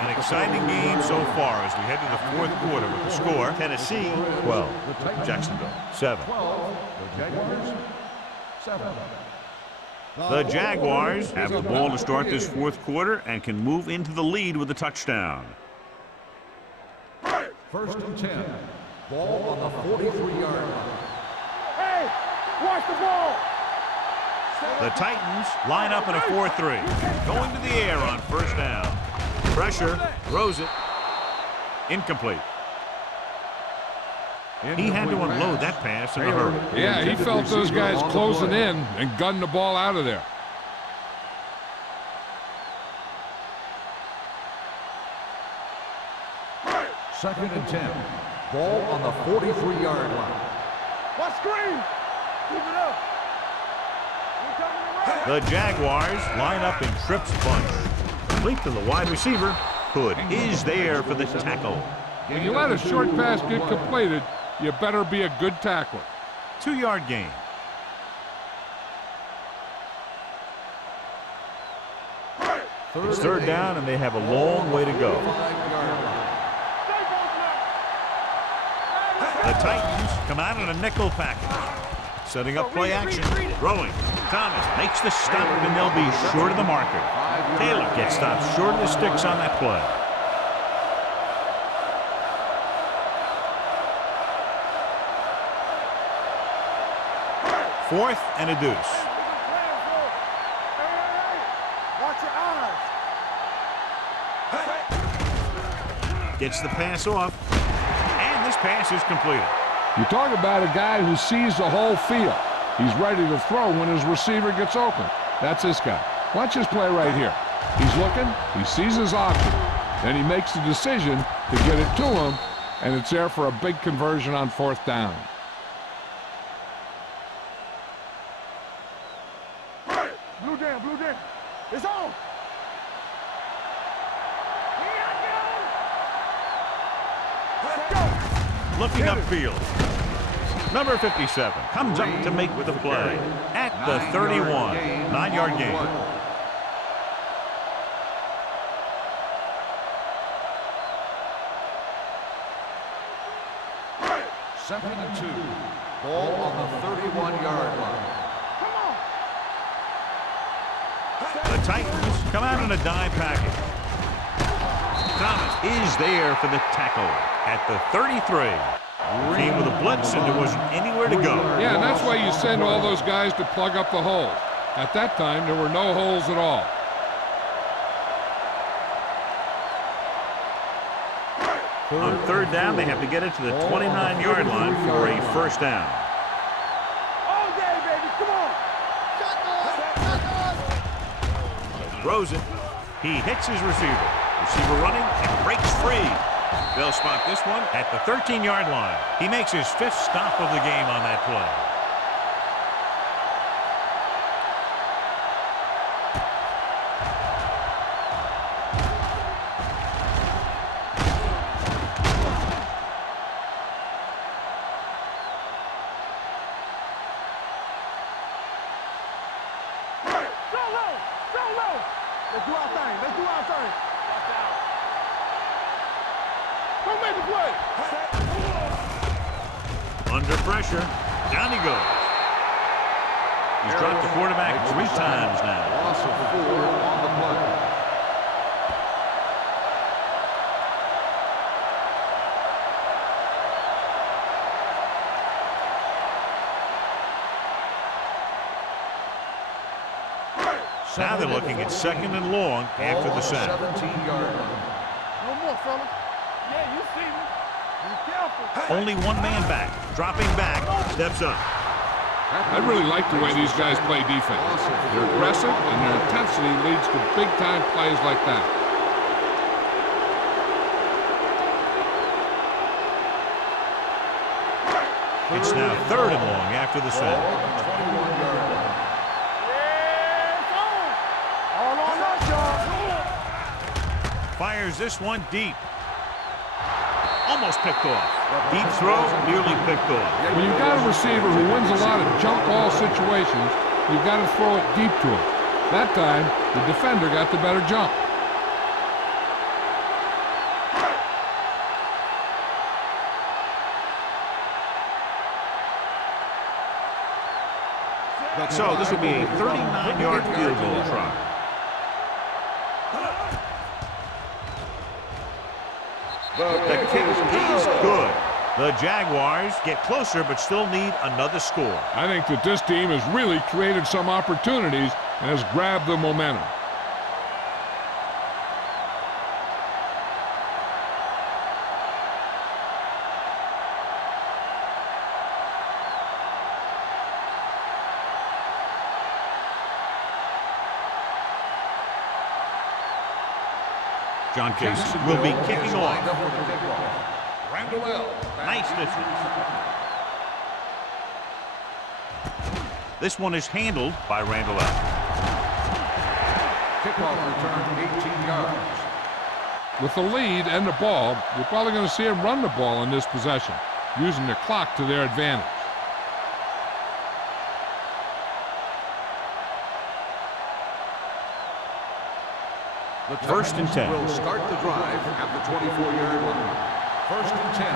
An exciting game so far as we head to the fourth quarter with the score, Tennessee 12, Jacksonville 7. 12, the Jaguars 7. The Jaguars have the ball to start this fourth quarter and can move into the lead with a touchdown. First and 10. Ball on the 43-yard line. Hey, watch the ball. The Titans line up in a 4-3. Going to the air on first down. Pressure, throws it. Incomplete. He had to unload that pass in a hurry. Yeah, he felt those guys closing in and gunned the ball out of there. Second and 10. Ball on the 43-yard line. Watch screen. Keep it up. We're coming around. The Jaguars line up in trips bunch. Complete to the wide receiver. Hood is there for the tackle. When you let a short pass get completed, you better be a good tackler. 2-yard gain. It's third down, and they have a long way to go. 5-yard line. The Titans come out in a nickel package. Setting up play action. Throwing. Thomas makes the stop, and they'll be short of the marker. Taylor gets stopped short of the sticks on that play. Fourth and a deuce. Watch your eyes. Gets the pass off. And this pass is completed. You talk about a guy who sees the whole field. He's ready to throw when his receiver gets open. That's this guy. Watch his play right here. He's looking, he sees his option, then he makes the decision to get it to him, and it's there for a big conversion on fourth down. Blue down. It's on. Looking upfield. Number 57 comes up to make the play at the 31. 9-yard gain. Second and 2. Ball on the 31-yard line. The Titans come out in a dime package. Thomas is there for the tackle at the 33. Came with a blitz, and there wasn't anywhere to go. Yeah, and that's why you send all those guys to plug up the holes. At that time, there were no holes at all. On third down, they have to get it to the 29-yard line for a first down. All day, baby. Come on. Throws it. He hits his receiver. Receiver running and breaks free. They'll spot this one at the 13-yard line. He makes his 5th stop of the game on that play. Let's do our thing. Don't make the play. Under pressure. Down he goes. He's dropped the quarterback 3 times now. Loss of 4 on the play. Now they're looking at 2nd and long after the sack. 17-yard line. No more, fella. Yeah, you see me. Be careful. Only one man back. Dropping back. Steps up. I really like the way these guys play defense. They're aggressive, and their intensity leads to big-time plays like that. It's now 3rd and long after the sack. 21-yard line. All on us, y'all. Fires this one deep. Almost picked off. Deep throw, nearly picked off. When you've got a receiver who wins a lot of jump ball situations, you've got to throw it deep to him. That time, the defender got the better jump. So this will be a 39-yard field goal try. The kick is good. The Jaguars get closer but still need another score. I think that this team has really created some opportunities and has grabbed the momentum. John Case will be kicking off. Randall. Nice distance. This one is handled by Randall. Kickoff return 18 yards. With the lead and the ball, you're probably going to see them run the ball in this possession, using the clock to their advantage. The 1st and 10. will start the drive at the 24-yard line. 1st and 10.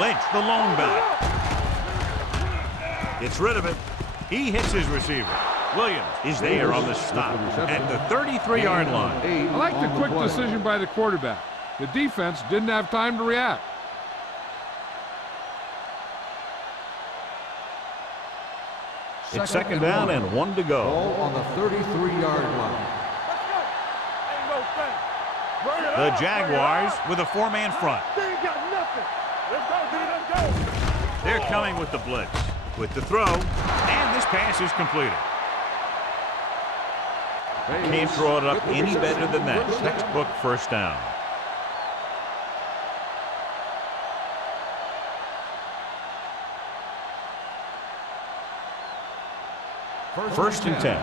Lynch, the lone back. Gets rid of it. He hits his receiver. Williams is there on the stop at the 33-yard line. I like the quick decision by the quarterback. The defense didn't have time to react. It's 2nd down and 1 to go. Ball on the 33-yard line. Ain't no thing. Bring it The out, Jaguars bring it with a 4-man front. out. They ain't got nothing. Let's go, D. Let's go. They're coming with the blitz. With the throw, and this pass is completed. Can't draw it up any better than that. Textbook 1st down. First and 10.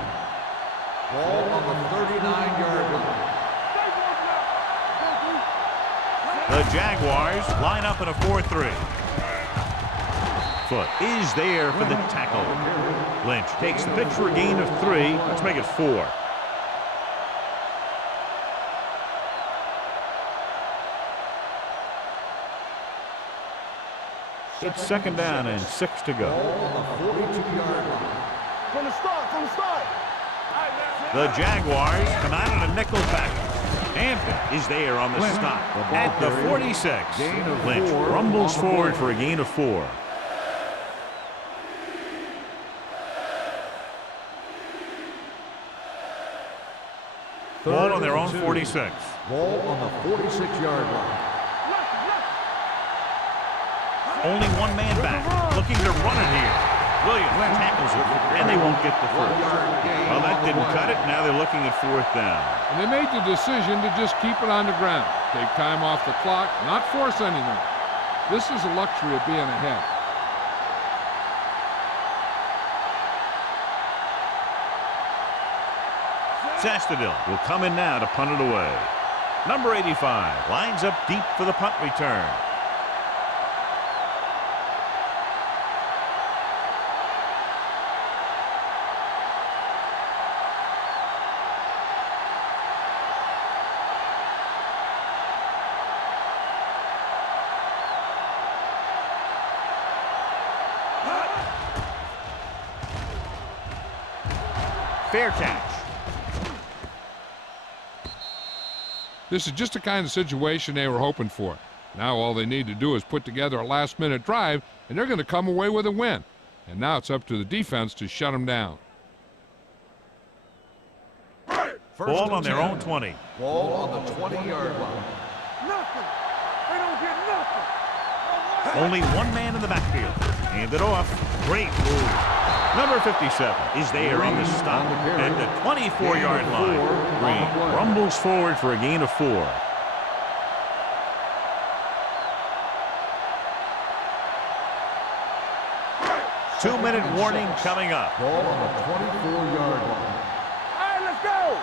Ball on the 39-yard line. The Jaguars line up in a 4-3. Foot is there for the tackle. Lynch takes the pitch for a gain of 3. Let's make it 4. It's 2nd down and 6 to go. Ball on the 42-yard line. From the start, from the start. The Jaguars come out in a nickel package. Hampton is there on the stop at the 46. Lynch rumbles forward for a gain of 4. Ball on their own 46. Ball on the 46-yard line. Only one man back, looking to run it here. Williams tackles it, and they won't get the first. Well, that didn't cut it. Now they're looking at 4th down. And they made the decision to just keep it on the ground, take time off the clock, not force anything. This is the luxury of being ahead. Sastadil will come in now to punt it away. Number 85 lines up deep for the punt return. Fair catch. This is just the kind of situation they were hoping for. Now all they need to do is put together a last-minute drive, and they're going to come away with a win. And now it's up to the defense to shut them down. Ball on their own 20. Ball on the 20-yard line. Nothing. They don't get nothing. Only one man in the backfield. Hand it off. Great move. Number 57 is there on the stop at the 24-yard line. Green rumbles forward for a gain of 4. Two-minute warning coming up. Ball on the 24-yard line. All right, let's go.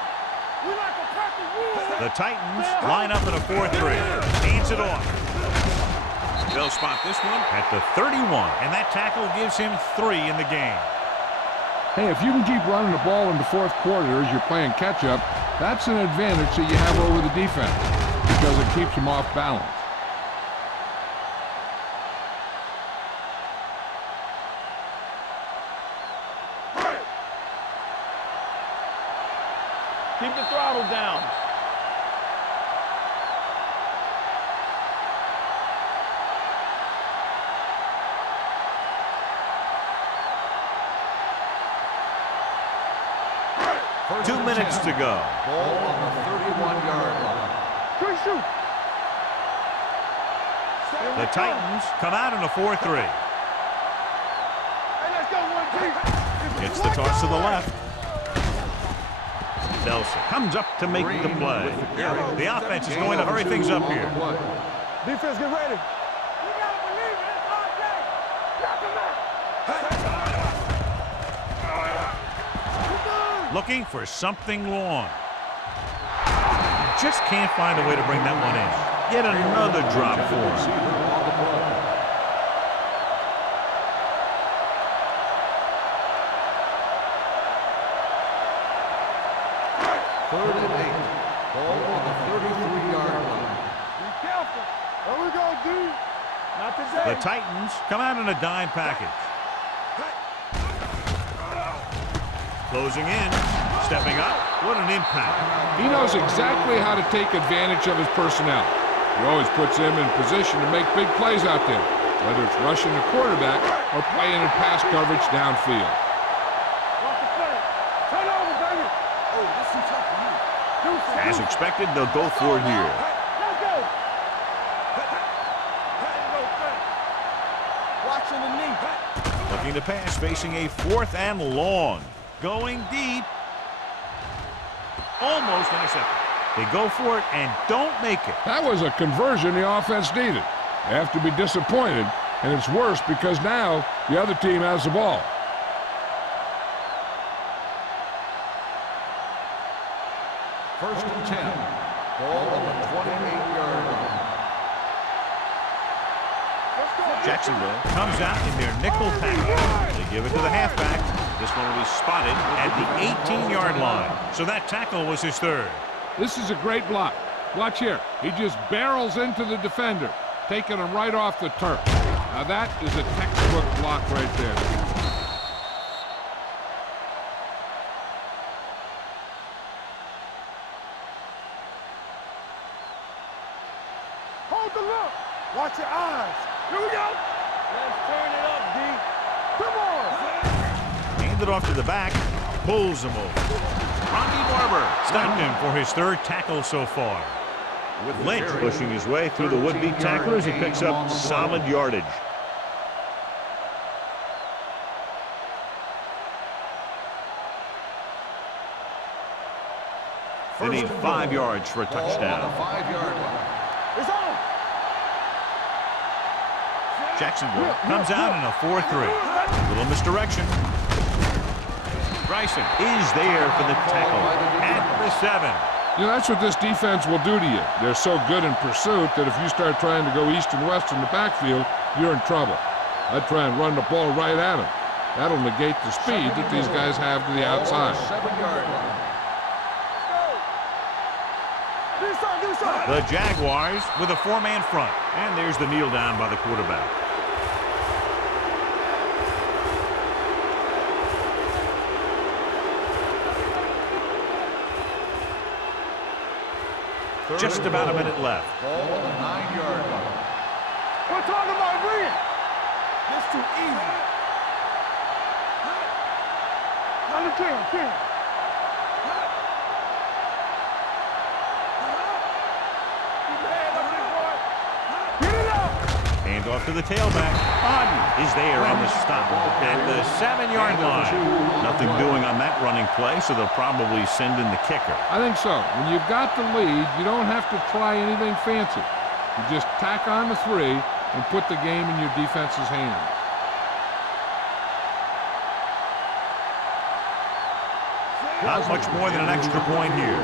We like a perfect rule. The Titans line up in a 4-3. Hands it off. They'll spot this one at the 31, and that tackle gives him 3 in the game. Hey, if you can keep running the ball in the fourth quarter as you're playing catch-up, that's an advantage that you have over the defense because it keeps them off balance. Keep the throttle down. First 2 and minutes 10. to go. Ball on the 31-yard line. Quick shoot. The Titans come out in a 4-3. Hey, let's go, 1G. Gets the toss to the left. Nelson comes up to make the play. The offense is going to hurry things up here. Defense, get ready. You gotta believe it. It's our day. Knock him out. Looking for something long. Just can't find a way to bring that one in. Yet another drop for him. Third and 8. Ball on the 33-yard line. Be careful. There we go, D. Not today. The Titans come out in a dime package. Closing in. Stepping up. What an impact. He knows exactly how to take advantage of his personnel. He always puts them in position to make big plays out there, whether it's rushing the quarterback or playing in pass coverage downfield. Watch the play. Turn over, baby. Oh, this is tough for you. As expected, they'll go for it here. Let's go. Watching the knee. Looking to pass, facing a 4th and long. Going deep. Almost intercepted. They go for it and don't make it. That was a conversion the offense needed. They have to be disappointed, and it's worse because now the other team has the ball. First and 10. Ball on the 28-yard line. Jacksonville comes out in their nickel package. They give it to the halfback. This one will be spotted at the 18-yard line. So that tackle was his 3rd. This is a great block. Watch here. He just barrels into the defender, taking him right off the turf. Now that is a textbook block right there. Hold the look. Watch your eyes. Here we go. Let's turn it up, D. Come on. Hand it off to the back. Pulls him over. Ronnie Barber stopped him for his 3rd tackle so far. Lynch pushing his way through the would-be tacklers. He picks up solid yardage. They need 5 yards for a touchdown. Ball on the 5-yard line. It's on. Jacksonville comes out in a 4-3. Little misdirection. Bryson is there for the tackle at the 7. You know, that's what this defense will do to you. They're so good in pursuit that if you start trying to go east and west in the backfield, you're in trouble. I'd try and run the ball right at them. That'll negate the speed that these guys have to the outside. 7-yard line. The Jaguars with a 4-man front. And there's the kneel down by the quarterback. Just about a minute left. Ball on the 9-yard line. We're talking about Reed. That's too easy. On the 10. Handoff to the tailback. Auden is there on the stop at the 7-yard line. Nothing doing on that running play, so they'll probably send in the kicker. I think so. When you've got the lead, you don't have to try anything fancy. You just tack on the 3 and put the game in your defense's hands. Not much more than an extra point here.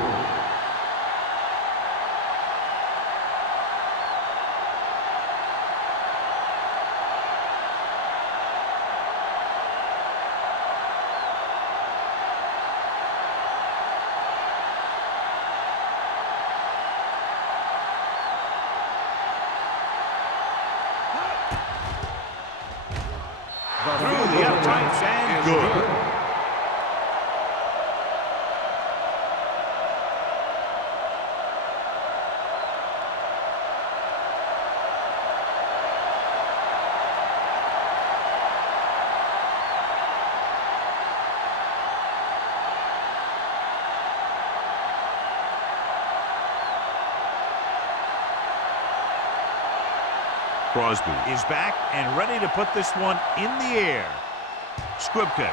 Through the uprights and good. Crosby is back and ready to put this one in the air. Squib kick.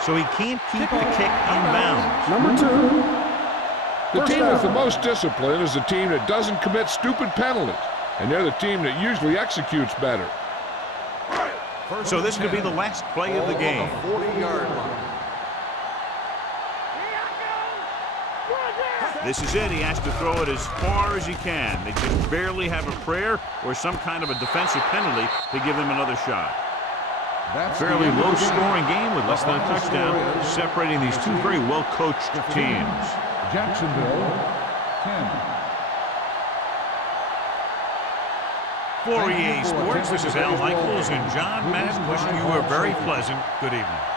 So he can't keep the kick in bounds. Number 2. The team with the most discipline is the team that doesn't commit stupid penalties, and they're the team that usually executes better. So this could be the last play of the game. 40-yard line. This is it. He has to throw it as far as he can. They just barely have a prayer or some kind of a defensive penalty to give them another shot. Fairly low-scoring game with less than a touchdown, separating these two very well-coached teams. Jacksonville, 10. For EA Sports, this is Al Michaels and John Madden wishing you a very pleasant good evening.